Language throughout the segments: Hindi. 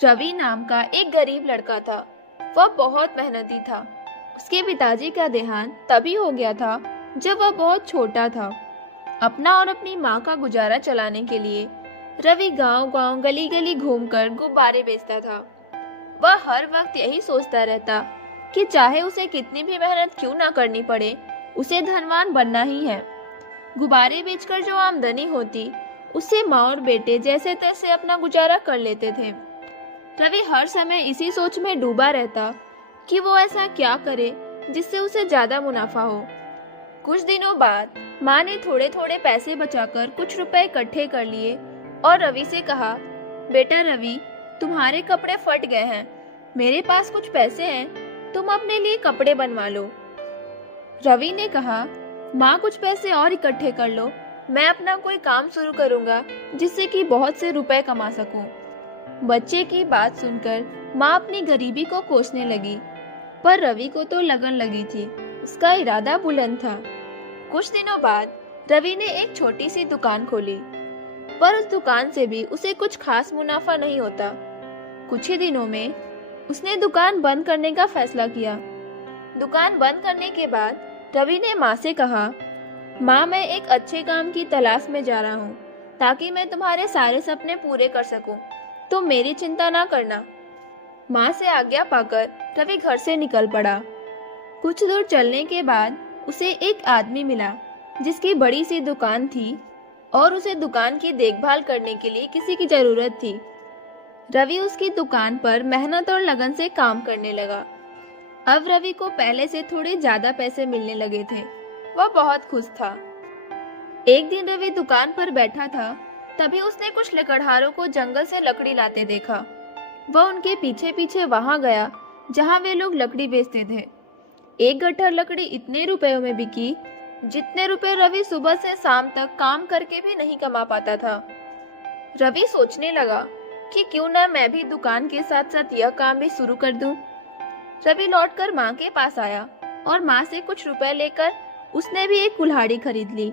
रवि नाम का एक गरीब लड़का था। वह बहुत मेहनती था। उसके पिताजी का देहांत तभी हो गया था जब वह बहुत छोटा था। अपना और अपनी माँ का गुजारा चलाने के लिए रवि गांव-गांव, गली-गली घूमकर गुब्बारे बेचता था। वह हर वक्त यही सोचता रहता कि चाहे उसे कितनी भी मेहनत क्यों ना करनी पड़े, उसे धनवान बनना ही है। गुब्बारे बेचकर जो आमदनी होती, उससे माँ और बेटे जैसे तैसे अपना गुजारा कर लेते थे। रवि हर समय इसी सोच में डूबा रहता कि वो ऐसा क्या करे जिससे उसे ज्यादा मुनाफा हो। कुछ दिनों बाद माँ ने थोड़े थोड़े पैसे बचाकर कुछ रुपए इकट्ठे कर लिए और रवि से कहा, बेटा रवि, तुम्हारे कपड़े फट गए हैं, मेरे पास कुछ पैसे हैं, तुम अपने लिए कपड़े बनवा लो। रवि ने कहा, माँ कुछ पैसे और इकट्ठे कर लो, मैं अपना कोई काम शुरू करूंगा जिससे कि बहुत से रुपए कमा सकूं। बच्चे की बात सुनकर माँ अपनी गरीबी को कोसने लगी, पर रवि को तो लगन लगी थी। उसका इरादा बुलंद था। कुछ दिनों बाद रवि ने एक छोटी सी दुकान खोली, पर उस दुकान से भी उसे कुछ खास मुनाफा नहीं होता। कुछ ही दिनों में उसने दुकान बंद करने का फैसला किया। दुकान बंद करने के बाद रवि ने माँ से कहा, माँ, मैं एक अच्छे काम की तलाश में जा रहा हूँ ताकि मैं तुम्हारे सारे सपने पूरे कर सकूं। तुम मेरी चिंता ना करना। माँ से आज्ञा पाकर रवि घर से निकल पड़ा। कुछ दूर चलने के बाद उसे एक आदमी मिला जिसकी बड़ी सी दुकान थी और उसे दुकान की देखभाल करने के लिए किसी की जरूरत थी। रवि उसकी दुकान पर मेहनत और लगन से काम करने लगा। अब रवि को पहले से थोड़े ज्यादा पैसे मिलने लगे थे। वह बहुत खुश था। एक दिन रवि दुकान पर बैठा था, तभी उसने कुछ लकड़हारों को जंगल से लकड़ी लाते देखा। वह उनके पीछे पीछे वहां गया जहां वे लोग लकड़ी बेचते थे। एक गट्ठर लकड़ी इतने रुपयों में बिकी जितने रुपए रवि सुबह से शाम तक काम करके भी नहीं कमा पाता था। रवि सोचने लगा कि क्यों ना मैं भी दुकान के साथ साथ यह काम भी शुरू कर दूं। रवि लौटकर माँ के पास आया और माँ से कुछ रुपए लेकर उसने भी एक कुल्हाड़ी खरीद ली।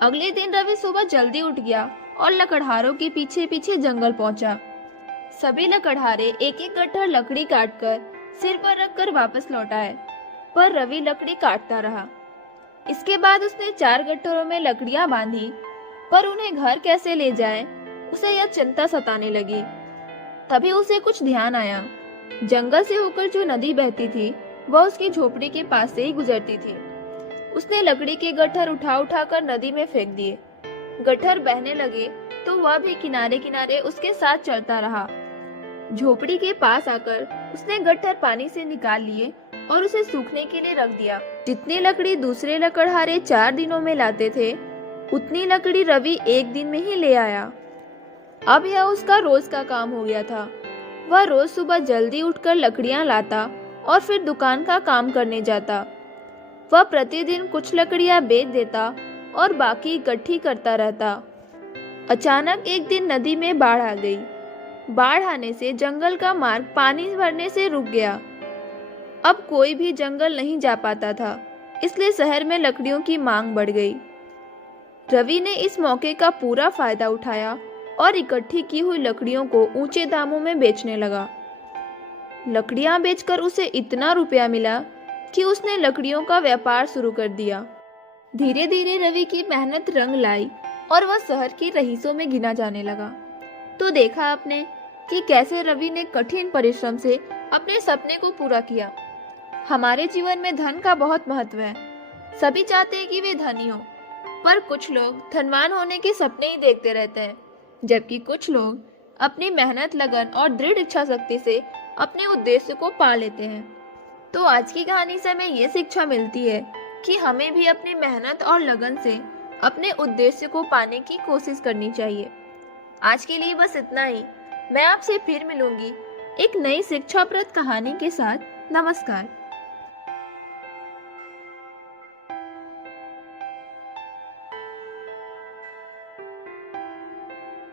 अगले दिन रवि सुबह जल्दी उठ गया और लकड़हारों के पीछे पीछे जंगल पहुंचा। सभी लकड़हारे एक एक गट्ठर लकड़ी काटकर सिर पर रखकर वापस लौट आए, पर रवि लकड़ी काटता रहा। इसके बाद उसने 4 गट्ठरों में लकड़ियां बांधी, पर उन्हें घर कैसे ले जाए, उसे यह चिंता सताने लगी। तभी उसे कुछ ध्यान आया। जंगल से होकर जो नदी बहती थी, वह उसकी झोपड़ी के पास से ही गुजरती थी। उसने लकड़ी के गट्ठर उठा उठा कर नदी में फेंक दिए। गट्ठर बहने लगे तो वह भी किनारे किनारे उसके साथ चलता रहा। झोपड़ी के पास आकर उसने गट्ठर पानी से निकाल लिए और उसे सूखने के लिए रख दिया। जितनी लकड़ी दूसरे लकड़हारे 4 दिनों में लाते थे, उतनी लकड़ी रवि एक दिन में ही ले आया। अब यह उसका रोज का काम हो गया था। वह रोज सुबह जल्दी उठकर लकड़ियां लाता और फिर दुकान का काम करने जाता। वह प्रतिदिन कुछ लकड़ियां बेच देता और बाकी इकट्ठी करता रहता। अचानक एक दिन नदी में बाढ़ आ गई। बाढ़ आने से जंगल का मार्ग पानी भरने से रुक गया। अब कोई भी जंगल नहीं जा पाता था, इसलिए शहर में लकड़ियों की मांग बढ़ गई। रवि ने इस मौके का पूरा फायदा उठाया और इकट्ठी की हुई लकड़ियों को ऊंचे दामों में बेचने लगा। लकड़ियां बेचकर उसे इतना रुपया मिला कि उसने लकड़ियों का व्यापार शुरू कर दिया। धीरे धीरे रवि की मेहनत रंग लाई और वह शहर की रईसों में गिना जाने लगा। तो देखा आपने कि कैसे रवि ने कठिन परिश्रम से अपने सपने को पूरा किया। हमारे जीवन में धन का बहुत महत्व है। सभी चाहते हैं कि वे धनी हो, पर कुछ लोग धनवान होने के सपने ही देखते रहते हैं, जबकि कुछ लोग अपनी मेहनत, लगन और दृढ़ इच्छा शक्ति से अपने उद्देश्य को पा लेते हैं। तो आज की कहानी से हमें ये शिक्षा मिलती है कि हमें भी अपनी मेहनत और लगन से अपने उद्देश्य को पाने की कोशिश करनी चाहिए। आज के लिए बस इतना ही। मैं आपसे फिर मिलूंगी एक नई शिक्षाप्रद कहानी के साथ। नमस्कार।